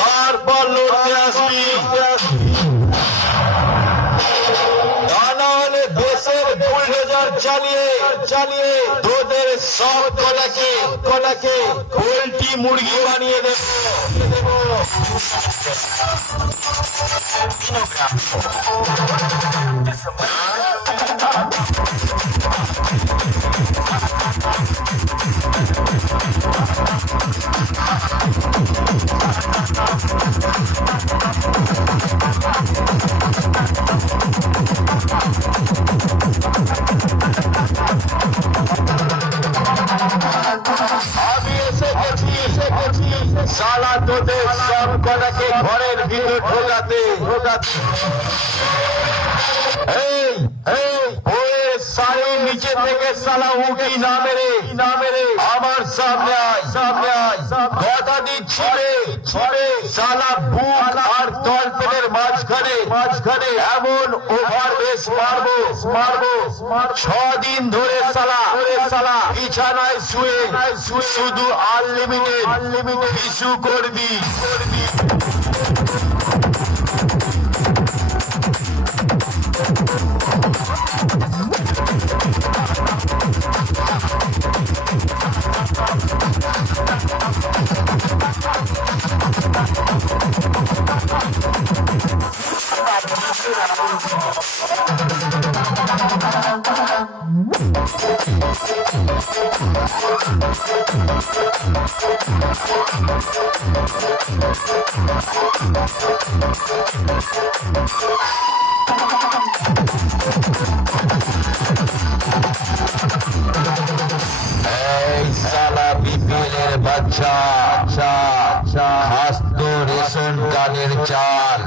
তারপর লড়তে আসবি। তা না হলে দেশের বুলডোজার চালিয়ে তোদের সব কটাকে পোল্ট্রি মুরগি বানিয়ে দেব। আমি এসে গেছি শালা তোদের সব কটাকে ঘরের ভিতর ঢোকাতে। বইয়ের শাড়ির নিচে থেকে শালা উঁকি না মেরে আমার সামনে আয়। কথা দিচ্ছি রে, শালা বুক আর তলপেটের মাঝখানে এমন ওভারবেস মারবো 6 দিন ধরে শালা বিছানায় শুয়ে শুধু আনলিমিটেড ইস্যু করবি। এই শালা বিপিএলের বাচ্চা স্বাস্থ্য রেশন কার্ডের চাল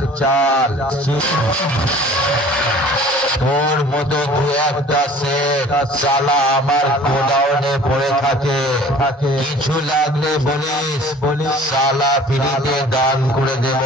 তোর মতো দু একটা সেট শালা আমার গোডাউনে পড়ে থাকে। কিছু লাগলে বলিস শালা ফ্রিতে দান করে দেব।